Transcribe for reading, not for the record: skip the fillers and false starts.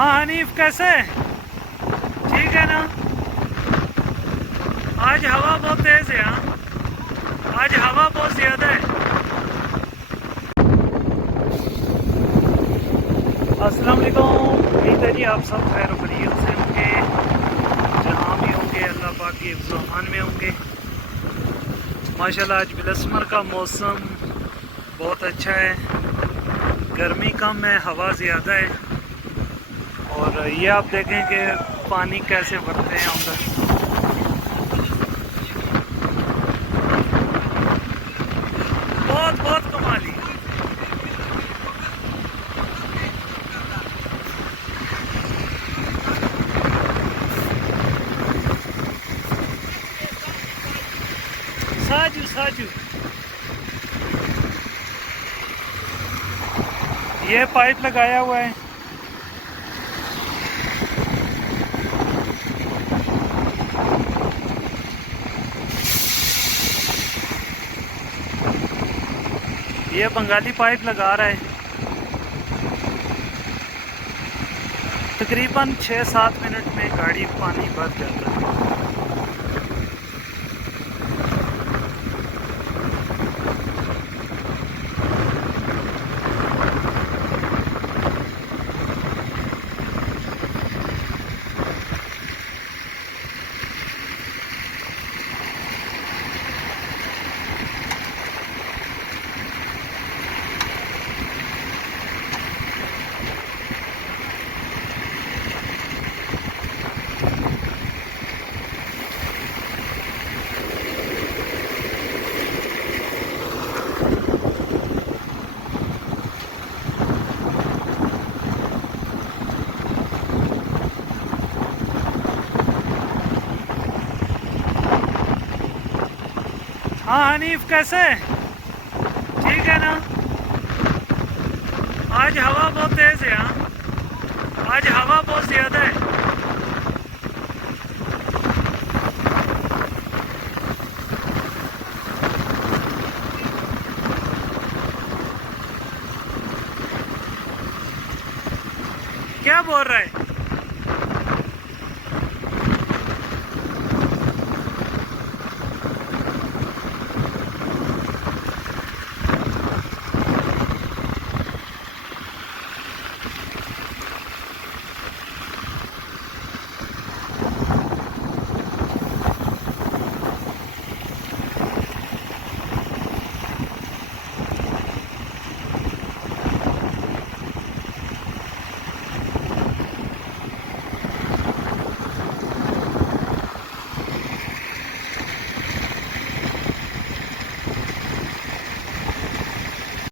हाँ हनीफ, कैसे? ठीक है ना? आज हवा बहुत तेज है। हाँ, आज हवा बहुत ज्यादा है। अस्सलाम वालेकुम। उम्मीद है जी आप सब खैर खैरियत से होंगे, जहाँ भी होंगे अल्लाह पाक के हिफ्ज़ व अमान में होंगे। माशाल्लाह आज बिलस्मर का मौसम बहुत अच्छा है, गर्मी कम है, हवा ज़्यादा है। और ये आप देखें कि पानी कैसे भरते हैं उधर। बहुत बहुत कमाली। साजू साजू, ये पाइप लगाया हुआ है। ये बंगाली पाइप लगा रहा है। तकरीबन 6-7 मिनट में गाड़ी पानी भर जाता है। हाँ हनीफ, कैसे? ठीक है ना? आज हवा बहुत तेज है। हाँ, आज हवा बहुत ज्यादा है। क्या बोल रहा है?